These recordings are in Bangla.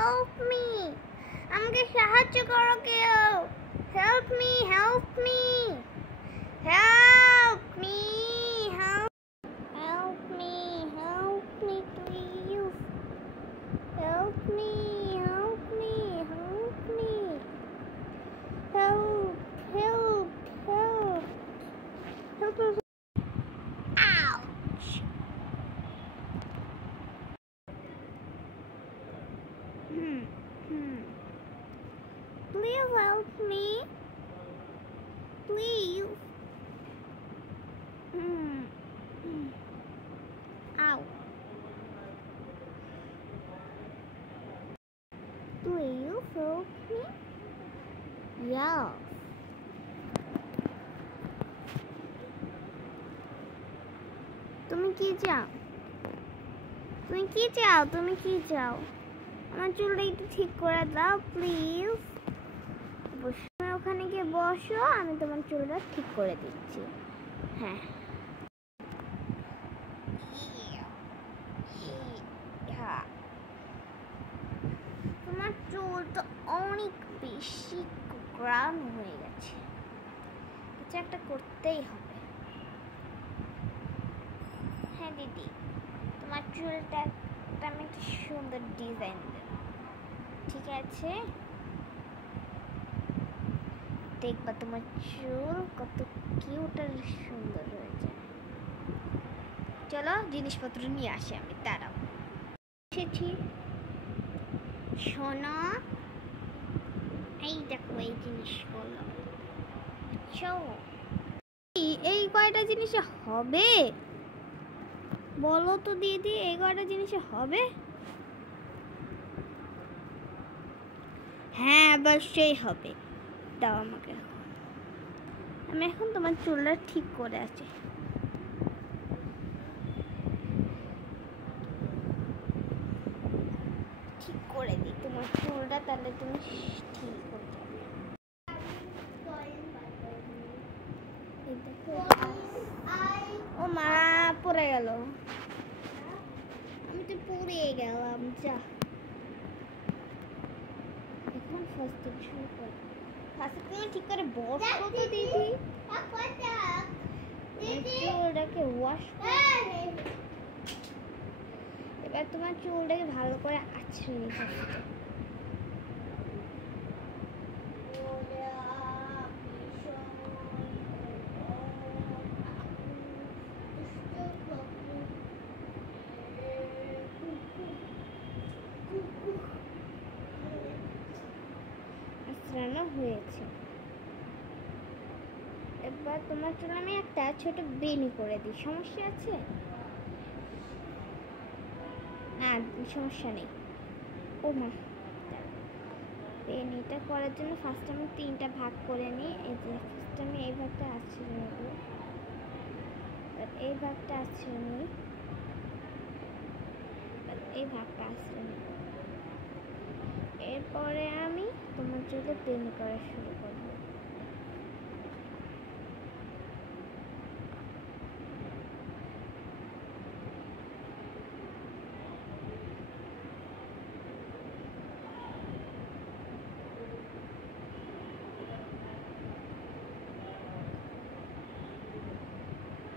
help me. আমাকে সাহায্য করো কেউ। Help me, help me. Help me, help me, help me please. Help me, help me, help me. Help, help, help. Help us. Ouch. Please help me. Please. Ow. Please help me. Yes. তুমি কি চাও? তুমি কি চাও? তুমি কি চাও? আমার চুলটা একটু ঠিক করে দাও প্লিজ। তুমি ওখানে গিয়ে বসো, আমি তোমার চুলটা ঠিক করে দিচ্ছি। হ্যাঁ, তোমার চুলটা অনেক বেশি গ্রাম হয়ে গেছে, কিছু একটা করতেই হবে। হ্যাঁ দিদি, তোমার চুলটা আমি একটা সুন্দর ডিজাইন দেব, ঠিক আছে? দেখবা তোমার চুল কত কিউট আর সুন্দর হয়ে যায়। চলো জিনিসপত্র নিয়ে আসি আমি, দাঁড়াও। এসেছি। শোনো, এই দেখো এই জিনিসগুলো। এই কয়টা জিনিসে হবে বলো তো দিদি? এই কয়টা জিনিসে হবে? হ্যাঁ অবশ্যই হবে, দাও আমাকে। আমি এখন তোমার চুলটা ঠিক করে আছি। ঠিক করে দিই তোমার চুলটা, তাহলে তুমি ঠিক করতে হবে। ও মা, পড়ে গেল, আমি তো পড়ে গেলাম। যা, এখন ফার্স্ট শুরু কর। ফার্স্টে তুমি ঠিক করে বসো তো দিদি। চুলটাকে ওয়াশ করে এবার তোমার চুলটাকে ভালো করে আঁচড়ে নিতে হবে। আঁচড়ানো হয়েছে। এবার তোমার চুল আমি একটা ছোট বেনি করে দিই, সমস্যা আছে? না, সমস্যা নেই। ও মা, বেনিটা করার জন্য ফার্স্ট আমি 3টা ভাগ করে নিই। এই যে ফার্স্ট আমি এই ভাগটা আঁচড়ে নেব, এই ভাগটা আঁচড়ে নিই, এই ভাগটা আঁচড়ে নেব। এরপরে আমি তোমার চুলে বেনি করা শুরু করব।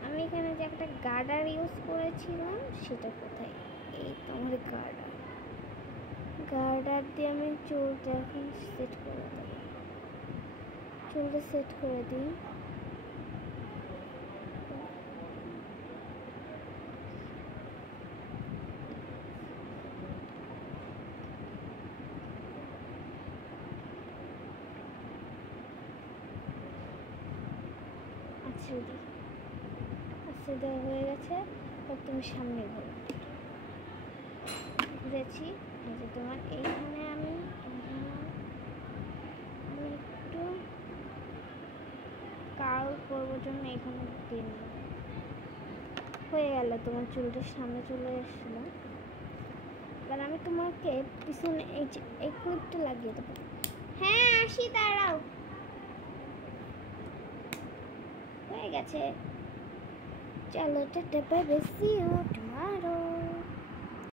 আমি এখানে যে একটা গার্ডার ইউজ করেছিলাম সেটা কোথায়? এই তোমার গার্ডার দিয়ে আমি চুলটা এখন সেট করে দেব। চুলটা সেট করে দিই। আচ্ছা দেওয়া হয়ে গেছে। তুমি সামনে ঘুরো। ঘুরেছি। এই যে তোমার এইখানে আমি একটু কার্ল করবার জন্য এখানে দিয়ে নেব। হয়ে গেল, তোমার চুলটা সামনে চলে এসেছিল। এবার আমি তোমাকে পিছনে এই ক্লিপটা লাগিয়ে দেবো। হ্যাঁ আসি, দাঁড়াও। হয়ে গেছে। চলো tata, bye bye, see you tomorrow.